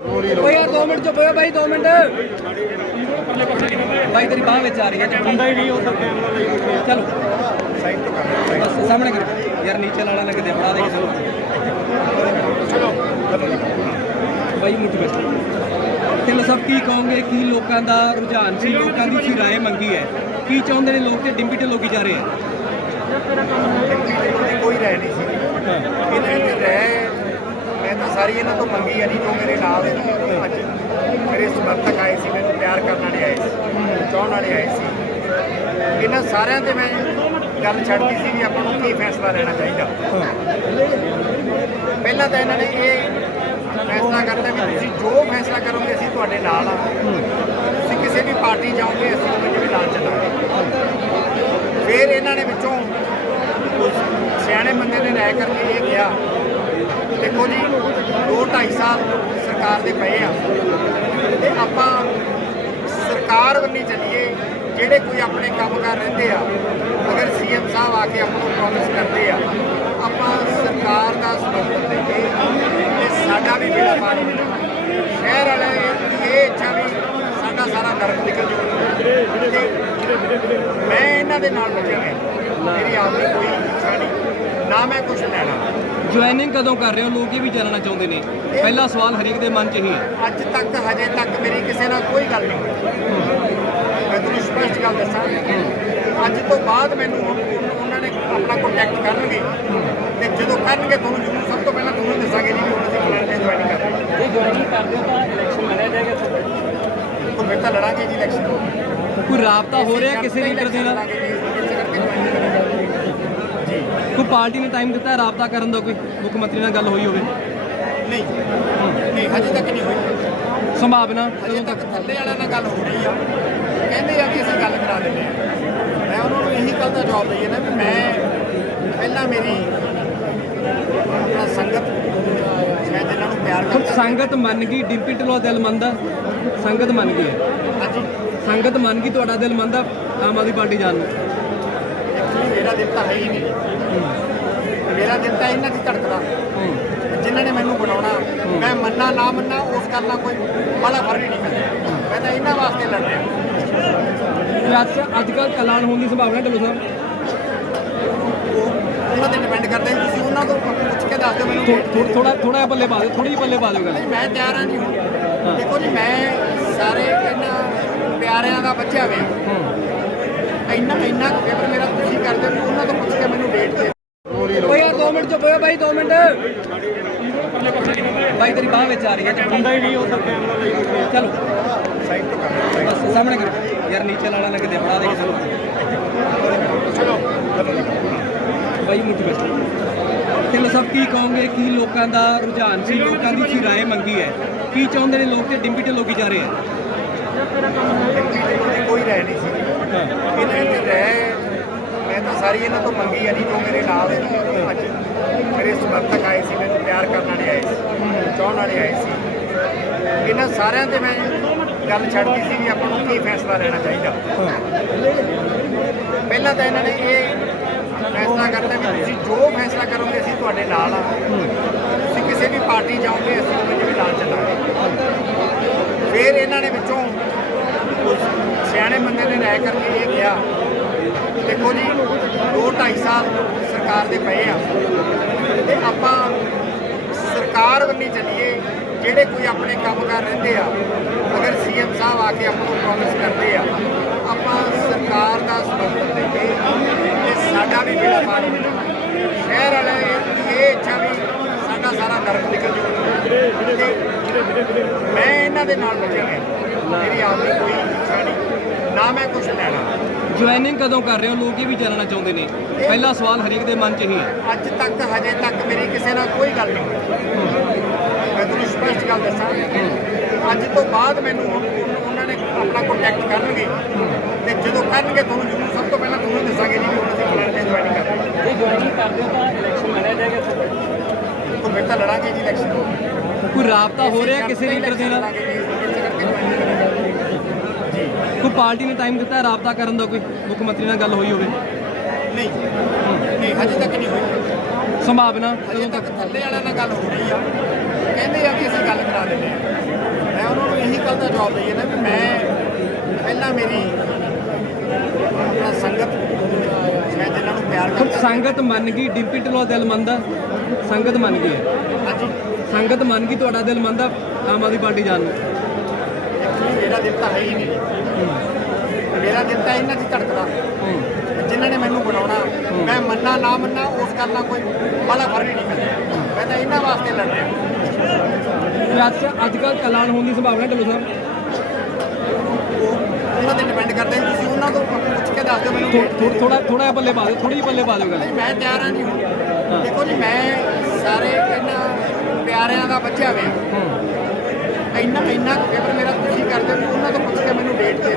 ਯਾਰ 2 ਮਿੰਟ ਚੁੱਪ ਹੋਇਆ ਬਾਈ 2 ਮਿੰਟ। ਬਾਈ ਤੇਰੀ ਬਾਹ ਵਿੱਚ ਆ ਰਹੀ ਹੈ ਬੰਦਾ ਹੀ ਨਹੀਂ ਹੋ ਸਕਦਾ ਚਲੋ। ਬਸ ਸਾਹਮਣੇ ਕਰੋ। ਯਾਰ ਨੀਚੇ ਲਾਣਾ ਲੱਗਦੇ ਬੜਾ ਦੇ ਕਿਸੇ ਨੂੰ। ਬਾਈ ਮੁੱਠੀ ਵਿੱਚ। ਤੇ ਸਭ ਕੀ ਕਹੋਗੇ ਕੀ ਲੋਕਾਂ ਦਾ ਰੁਝਾਨ ਸੀ ਲੋਕਾਂ ਦੀ ਕੀ ਰਾਏ ਮੰਗੀ ਹੈ। ਕੀ ਚਾਹੁੰਦੇ ਨੇ ਲੋਕ ਤੇ ਡਿੰਪੀ ਢਿੱਲੋਂ ਕੀ ਜਾ ਰਹੇ ਆ ਕੋਈ ਰਹਿ ਨਹੀਂ ਸੀ। ਇਹਨਾਂ ਦੀ ਰਹਿ ਮੈਂ ਤਾਂ ਸਾਰੀ ਇਹਨਾਂ ਤੋਂ ਮੰਗੀ ਆ ਨਹੀਂ ਜੋ ਮੇਰੇ ਨਾਲ ਅੱਜ ਮੇਰੇ ਸਮਰਥਕ ਆਏ ਸੀ, ਮੈਨੂੰ ਪਿਆਰ ਕਰਨ ਵਾਲੇ ਆਏ ਸੀ, ਚਾਹਣ ਵਾਲੇ ਆਏ ਸੀ। ਇਹਨਾਂ ਸਾਰਿਆਂ ਤੇ ਮੈਂ ਗੱਲ ਛੱਡਦੀ ਸੀ ਵੀ ਆਪਾਂ ਨੂੰ ਕੀ ਫੈਸਲਾ ਲੈਣਾ ਚਾਹੀਦਾ। ਪਹਿਲਾਂ ਤਾਂ ਇਹਨਾਂ ਨੇ ਇਹ ਫੈਸਲਾ ਕਰਤਾ ਵੀ ਤੁਸੀਂ ਜੋ ਫੈਸਲਾ ਕਰੋਗੇ, ਅਸੀਂ ਤੁਹਾਡੇ ਨਾਲ ਆ। ਤੁਸੀਂ ਕਿਸੇ ਵੀ ਪਾਰਟੀ ਜਾਓਗੇ, ਅਸੀਂ ਉਹਦੇ ਵੀ ਨਾਲ ਚੱਲਾਂਗੇ। ਫਿਰ ਇਹਨਾਂ ਨੇ ਵਿੱਚੋਂ ਸਿਆਣੇ ਬੰਦੇ ਨੇ ਰਾਇ ਕਰਕੇ ਇਹ ਕਿਹਾ, ਦੇਖੋ ਜੀ 2 2.5 ਸਾਲ ਸਰਕਾਰ ਦੇ ਪਏ ਆ, ਤੇ ਆਪਾਂ ਸਰਕਾਰ ਵੱਲੋਂ ਚੱਲੀਏ, ਜਿਹੜੇ ਕੋਈ ਆਪਣੇ ਕੰਮ ਕੰਮਕਾਰ ਰਹਿੰਦੇ ਆ, ਅਗਰ ਸੀਐਮ ਸਾਹਿਬ ਆ ਕੇ ਆਪਾਂ ਨੂੰ ਪ੍ਰੋਮਿਸ ਕਰਦੇ ਆ, ਆਪਾਂ ਸਰਕਾਰ ਦਾ ਸਮਰਥਨ ਦੇਈਏ ਤੇ ਸਾਡਾ ਵੀ ਬੇੜਾ ਪਾਣੀ ਨਹੀਂ ਸ਼ਹਿਰ ਵਾਲੇ ਦੀ ਇਹ ਇੱਛਾ ਵੀ ਸਾਡਾ ਸਾਰਾ ਨਰਕ ਨਿਕਲ ਜਾਊ। ਮੈਂ ਇਹਨਾਂ ਦੇ ਨਾਲ ਲੱਗਿਆ ਹੋਇਆ ਮੇਰੀ ਆਪਣੀ ਕੋਈ ਇੱਛਾ ਨਹੀਂ। ਨਾ ਮੈਂ ਕੁਝ ਲੈਣਾ। ਜੁਆਇਨਿੰਗ ਕਦੋਂ ਕਰ ਰਹੇ ਹੋ? ਲੋਕ ਇਹ ਵੀ ਜਾਣਨਾ ਚਾਹੁੰਦੇ ਨੇ। ਪਹਿਲਾ ਸਵਾਲ ਹਰੇਕ ਦੇ ਮਨ 'ਚ ਹੀ ਹੈ। ਅੱਜ ਤੱਕ ਹਜੇ ਤੱਕ ਮੇਰੀ ਕਿਸੇ ਨਾਲ ਕੋਈ ਗੱਲ ਨਹੀਂ ਹੋਈ। ਮੈਂ ਤੁਹਾਨੂੰ ਸਪਸ਼ਟ ਗੱਲ ਦੱਸਾਂ। ਅੱਜ ਤੋਂ ਬਾਅਦ ਮੈਨੂੰ ਹੁਣ ਉਹਨਾਂ ਨੇ ਆਪਣਾ ਕੰਟੈਕਟ ਕਰਨਗੇ। ਤੇ ਜਦੋਂ ਕਰਨਗੇ ਤੁਹਾਨੂੰ ਜ਼ਰੂਰ ਸਭ ਤੋਂ ਪਹਿਲਾਂ ਤੁਹਾਨੂੰ ਦੱਸਾਂਗੇ ਜੀ ਵੀ ਹੁਣ ਅਸੀਂ ਫਲਾਣੇ ਤੇ ਜੁਆਇਨ ਕਰ ਰਹੇ ਹਾਂ। ਜੇ ਜੁਆਇਨਿੰਗ ਕਰਦੇ ਹੋ ਤਾਂ ਇਲੈਕਸ਼ਨ ਲੜਿਆ ਜਾਏਗਾ ਉਹ ਫਿਰ ਤਾਂ ਲੜਾਂਗੇ ਜੀ ਇਲੈਕਸ਼ਨ ਕੋਈ ਰਾਬਤਾ ਹੋ ਰਿਹਾ ਕਿਸੇ ਲੀਡਰ ਦੇ? ਨਾਲ ਕੋਈ ਪਾਰਟੀ ਨੇ ਟਾਈਮ ਦਿੱਤਾ ਹੈ? ਰਾਬਤਾ ਕਰਨ ਦਾ ਕੋਈ ਮੁੱਖ ਮੰਤਰੀ ਨਾਲ ਗੱਲ ਹੋਈ ਹੋਵੇ? ਨਹੀਂ। ਨਹੀਂ ਹਜੇ ਤੱਕ ਨਹੀਂ ਹੋਈ। ਸੰਭਾਵਨਾ? ਹਜੇ ਤੱਕ ਥੱਲੇ ਵਾਲਿਆਂ ਨਾਲ ਗੱਲ ਹੋ ਰਹੀ ਆ। ਕਹਿੰਦੇ ਆ ਕਿ ਅਸੀਂ ਗੱਲ ਕਰਾ ਦਿੰਦੇ ਆ। ਮੈਂ ਉਹਨਾਂ ਨੂੰ ਇਹੀ ਗੱਲ ਦਾ ਜਵਾਬ ਦਈਏ ਨਾ ਵੀ ਮੈਂ ਪਹਿਲਾਂ ਮੇਰੀ ਆਪਣਾ ਸੰਗਤ ਮੈਂ ਜਿਨ੍ਹਾਂ ਨੂੰ ਪਿਆਰ ਖੁਦ ਕਰਦਾ। ਸੰਗਤ ਮੰਨ ਗਈ ਡਿੰਪੀ ਢਿੱਲੋਂ ਦਾ ਦਿਲ ਮੰਨਦਾ। ਸੰਗਤ ਮੰਨ ਗਈ। ਹੈ ਹਾਂਜੀ। ਸੰਗਤ ਮੰਨ ਗਈ ਤੁਹਾਡਾ ਦਿਲ ਮੰਨਦਾ ਆਮ ਆਦਮੀ ਪਾਰਟੀ ਜਾਣ ਨੂੰ? ਮੇਰਾ ਦਿਲ ਤਾਂ ਹੈ ਹੀ ਨਹੀਂ। ਮੇਰਾ ਦਿਲ ਤਾਂ ਇਹਨਾਂ ਦੀ ਧੜਕਦਾ ਜਿਨ੍ਹਾਂ ਨੇ ਮੈਨੂੰ ਬਣਾਉਣਾ ਮੈਂ ਮੰਨਾ ਨਾ ਮੰਨਾ ਉਸ ਗੱਲ ਨਾਲ ਕੋਈ ਬੜਾ ਫ਼ਰਕ ਨਹੀਂ ਪੈਂਦਾ। ਮੈਂ ਤਾਂ ਇਹਨਾਂ ਵਾਸਤੇ ਲੜ ਰਿਹਾ। ਅੱਜ ਅੱਜ ਕੱਲ੍ਹ ਐਲਾਨ ਹੋਣ ਦੀ ਸੰਭਾਵਨਾ ਢਿੱਲੋਂ ਸਾਹਿਬ। ਉਹਨਾਂ ਤੇ ਡਿਪੈਂਡ ਕਰਦਾ ਹੈ ਤੁਸੀਂ ਉਹਨਾਂ ਤੋਂ ਪੁੱਛ ਕੇ ਦੱਸ ਦਿਓ ਮੈਨੂੰ। ਥੋੜਾ ਥੋੜਾ ਜਿਹਾ ਪੱਲੇ ਪਾ ਦਿਓ ਥੋੜੀ ਜਿਹੀ ਪੱਲੇ ਪਾ ਦਿਓ ਗੱਲ। ਮੈਂ ਤਿਆਰ ਹਾਂ ਜੀ ਹੁਣ। ਦੇਖੋ ਜੀ ਮੈਂ ਸਾਰੇ ਇਹਨਾਂ ਪਿਆਰਿਆਂ ਦਾ ਬੱਚਾ ਵੇ। ਇੰਨਾ ਇੰਨਾ ਫੇਵਰ ਮੇਰਾ ਤੁਸੀਂ ਕਰਦੇ ਹੋ ਉਹਨਾਂ ਤੋਂ ਪੁੱਛ ਕੇ ਮੈਨੂੰ ਡੇਟ ਦੇ ਯਾਰ 2 ਮਿੰਟ ਚੁੱਪ ਹੋਇਆ ਬਾਈ 2 ਮਿੰਟ। ਬਾਈ ਤੇਰੀ ਬਾਹ ਵਿੱਚ ਆ ਰਹੀ ਹੈ ਬੰਦਾ ਹੀ ਨਹੀਂ ਹੋ ਸਕਦਾ ਚਲੋ। ਸਾਈਡ ਤੋਂ ਕਰ ਬਸ ਸਾਹਮਣੇ ਕਰੋ। ਯਾਰ ਨੀਚੇ ਲਾਣਾ ਲੱਗਦੇ ਬੜਾ ਦੇ ਨੂੰ। ਚਲੋ ਬਾਈ ਮੁੱਠੀ ਵਿੱਚ। ਤੇ ਸਭ ਕੀ ਕਹੋਗੇ ਕੀ ਲੋਕਾਂ ਦਾ ਰੁਝਾਨ ਸੀ ਲੋਕਾਂ ਦੀ ਕੀ ਰਾਏ ਮੰਗੀ ਹੈ। ਕੀ ਚਾਹੁੰਦੇ ਨੇ ਲੋਕ ਤੇ ਡਿੰਪੀ ਢਿੱਲੋਂ ਕੀ ਜਾ ਰਹੇ ਆ? ਦੀ ਇਹਨਾਂ ਰਹਿ ਮੈਂ ਤਾਂ ਸਾਰੀ ਇਹਨਾਂ ਤੋਂ ਮੰਗੀ ਆ ਨਹੀਂ ਜੋ ਮੇਰੇ ਨਾਲ ਅੱਜ ਮੇਰੇ ਸਮਰਥਕ ਆਏ ਸੀ, ਮੈਨੂੰ ਪਿਆਰ ਕਰਨ ਵਾਲੇ ਆਏ ਸੀ, ਚਾਹਣ ਵਾਲੇ ਆਏ ਸੀ। ਇਹਨਾਂ ਸਾਰਿਆਂ ਤੇ ਮੈਂ ਗੱਲ ਛੱਡਦੀ ਸੀ ਵੀ ਆਪਾਂ ਨੂੰ ਕੀ ਫੈਸਲਾ ਲੈਣਾ ਚਾਹੀਦਾ। ਪਹਿਲਾਂ ਤਾਂ ਇਹਨਾਂ ਨੇ ਇਹ ਫੈਸਲਾ ਕਰਤਾ ਵੀ ਤੁਸੀਂ ਜੋ ਫੈਸਲਾ ਕਰੋਗੇ, ਅਸੀਂ ਤੁਹਾਡੇ ਨਾਲ ਆ। ਤੁਸੀਂ ਕਿਸੇ ਵੀ ਪਾਰਟੀ ਜਾਓਗੇ, ਅਸੀਂ ਉਹਦੇ ਵੀ ਨਾਲ ਚੱਲਾਂਗੇ। ਫਿਰ ਇਹਨਾਂ ਨੇ ਵਿੱਚੋਂ ਬੰਦੇ ਕਰਕੇ ਇਹ ਕਿਹਾ। ਦੇਖੋ ਜੀ 2 2.5 ਸਾਲ ਸਰਕਾਰ ਦੇ ਪਏ ਆ। ਤੇ ਆਪਾਂ ਸਰਕਾਰ ਵੱਲੀ ਚੱਲੀਏ, ਜਿਹੜੇ ਕੋਈ ਆਪਣੇ ਕੰਮ ਕੰਮਕਾਰ ਰਹਿੰਦੇ ਆ, ਅਗਰ ਸੀਐਮ ਸਾਹਿਬ ਆ ਕੇ ਆਪਾਂ ਨੂੰ ਪ੍ਰੋਮਿਸ ਕਰਦੇ ਆ, ਆਪਾਂ ਸਰਕਾਰ ਦਾ ਸਮਰਥਨ ਦੇਈਏ ਤੇ ਸਾਡਾ ਵੀ ਬੇੜਾ ਪਾਣੀ ਸ਼ਹਿਰ ਵਾਲੇ ਦੀ ਇਹ ਇੱਛਾ ਵੀ ਸਾਡਾ ਸਾਰਾ ਨਰਕ ਨਿਕਲ ਜਾਊ ਮੈਂ ਇਹਨਾਂ ਦੇ ਨਾਲ ਬਚਿਆ ਗਿਆ ਮੇਰੀ ਆਪਣੀ ਕੋਈ ਇੱਛਾ ਨਹੀਂ। ਨਾ ਮੈਂ ਕੁਝ ਲੈਣਾ ਜੁਆਇਨਿੰਗ ਕਦੋਂ ਕਰ ਰਹੇ ਹੋ? ਲੋਕ ਇਹ ਵੀ ਜਾਣਨਾ ਚਾਹੁੰਦੇ ਨੇ। ਪਹਿਲਾ ਸਵਾਲ ਹਰੇਕ ਦੇ ਮਨ 'ਚ ਹੀ ਹੈ। ਅੱਜ ਤੱਕ ਹਜੇ ਤੱਕ ਮੇਰੀ ਕਿਸੇ ਨਾਲ ਕੋਈ ਗੱਲ ਨਹੀਂ ਹੋਈ। ਮੈਂ ਤੁਹਾਨੂੰ ਸਪਸ਼ਟ ਗੱਲ ਦੱਸਾਂ। ਅੱਜ ਤੋਂ ਬਾਅਦ ਮੈਨੂੰ ਹੁਣ ਉਹਨਾਂ ਨੇ ਆਪਣਾ ਕੰਟੈਕਟ ਕਰਨਗੇ। ਤੇ ਜਦੋਂ ਕਰਨਗੇ ਤੁਹਾਨੂੰ ਜ਼ਰੂਰ ਸਭ ਤੋਂ ਪਹਿਲਾਂ ਤੁਹਾਨੂੰ ਦੱਸਾਂਗੇ ਜੀ ਵੀ ਹੁਣ ਅਸੀਂ ਫਲਾਣੇ ਤੇ ਜੁਆਇਨ ਕਰ ਰਹੇ। ਹਾਂ ਜੇ ਜੁਆਇਨਿੰਗ ਕਰਦੇ ਹੋ ਤਾਂ ਇਲੈਕਸ਼ਨ ਲੜਿਆ ਜਾਏਗਾ ਉਹ ਫਿਰ ਤਾਂ ਲੜਾਂਗੇ ਜੀ ਇਲੈਕਸ਼ਨ ਕੋਈ ਰਾਬਤਾ ਹੋ ਰਿਹਾ ਕਿਸੇ ਲੀਡਰ ਦੇ ਨਾਲ ਕੋਈ ਪਾਰਟੀ ਨੇ ਟਾਈਮ ਦਿੱਤਾ ਹੈ ਰਾਬਤਾ ਕਰਨ ਦਾ ਕੋਈ ਮੁੱਖ ਮੰਤਰੀ ਨਾਲ ਗੱਲ ਹੋਈ ਹੋਵੇ? ਨਹੀਂ। ਨਹੀਂ ਹਜੇ ਤੱਕ ਨਹੀਂ ਹੋਈ। ਸੰਭਾਵਨਾ ਹਜੇ ਤੱਕ ਥੱਲੇ ਵਾਲਿਆਂ ਨਾਲ ਗੱਲ ਹੋ ਰਹੀ ਆ। ਕਹਿੰਦੇ ਆ ਕਿ ਅਸੀਂ ਗੱਲ ਕਰਾ ਦਿੰਦੇ ਆ। ਜਵਾਬ ਦਈਏ ਨਾ ਵੀ ਮੈਂ ਪਹਿਲਾਂ ਮੇਰੀ ਆਪਣਾ ਸੰਗਤ ਮੈਂ ਜਿਨ੍ਹਾਂ ਨੂੰ ਪਿਆਰ ਕਰਦਾ। ਸੰਗਤ ਮੰਨ ਗਈ ਡਿੰਪੀ ਢਿੱਲੋਂ ਦਾ ਦਿਲ ਮੰਨਦਾ ਸੰਗਤ ਮੰਨ ਗਈ ਹਾਂਜੀ। ਸੰਗਤ ਮੰਨ ਗਈ ਤੁਹਾਡਾ ਦਿਲ ਮੰਨਦਾ ਆਮ ਆਦਮੀ ਪਾਰਟੀ ਜਾਣ ਨੂੰ? ਦਿਲ ਤਾਂ ਹੈ ਹੀ ਨਹੀਂ। ਮੇਰਾ ਦਿਲ ਤਾਂ ਇਹਨਾਂ 'ਚ ਧੜਕਦਾ ਜਿਨ੍ਹਾਂ ਨੇ ਮੈਨੂੰ ਬਣਾਉਣਾ ਮੈਂ ਮੰਨਾ ਨਾ ਮੰਨਾ ਉਸ ਗੱਲ ਨਾਲ ਕੋਈ ਬੜਾ ਫ਼ਰਕ ਨਹੀਂ ਪੈਂਦਾ। ਮੈਂ ਤਾਂ ਇਹਨਾਂ ਵਾਸਤੇ ਲੜ ਰਿਹਾ। ਅੱਜ ਅੱਜ ਕੱਲ੍ਹ ਐਲਾਨ ਹੋਣ ਦੀ ਸੰਭਾਵਨਾ ਢਿੱਲੋਂ ਸਾਹਿਬ? ਉਹ ਉਹਨਾਂ ਤੇ ਡਿਪੈਂਡ ਕਰਦਾ ਤੁਸੀਂ ਉਹਨਾਂ ਤੋਂ ਪੁੱਛ ਕੇ ਦੱਸ ਦਿਓ ਮੈਨੂੰ। ਦੇ। ਥੋੜਾ ਥੋੜਾ ਪੱਲੇ ਪਾ ਦਿਓ ਥੋੜੀ ਜਿਹੀ ਪੱਲੇ ਪਾ ਦਿਓ ਗੱਲ। ਮੈਂ ਤਿਆਰ ਹਾਂ ਜੀ ਦੇਖੋ ਜੀ ਮੈਂ ਸਾਰੇ ਇਹਨਾਂ ਪਿਆਰਿਆਂ ਦਾ ਬੱਚਾ ਵੇ। ਇੰਨਾ ਇੰਨਾ ਫੇਵਰ ਮੇਰਾ ਤੁਸੀਂ ਕਰਦੇ ਹੋ ਵੀ ਉਹਨਾਂ ਤੋਂ ਪੁੱਛ ਕੇ ਮੈਨੂੰ ਡੇਟ ਦੇ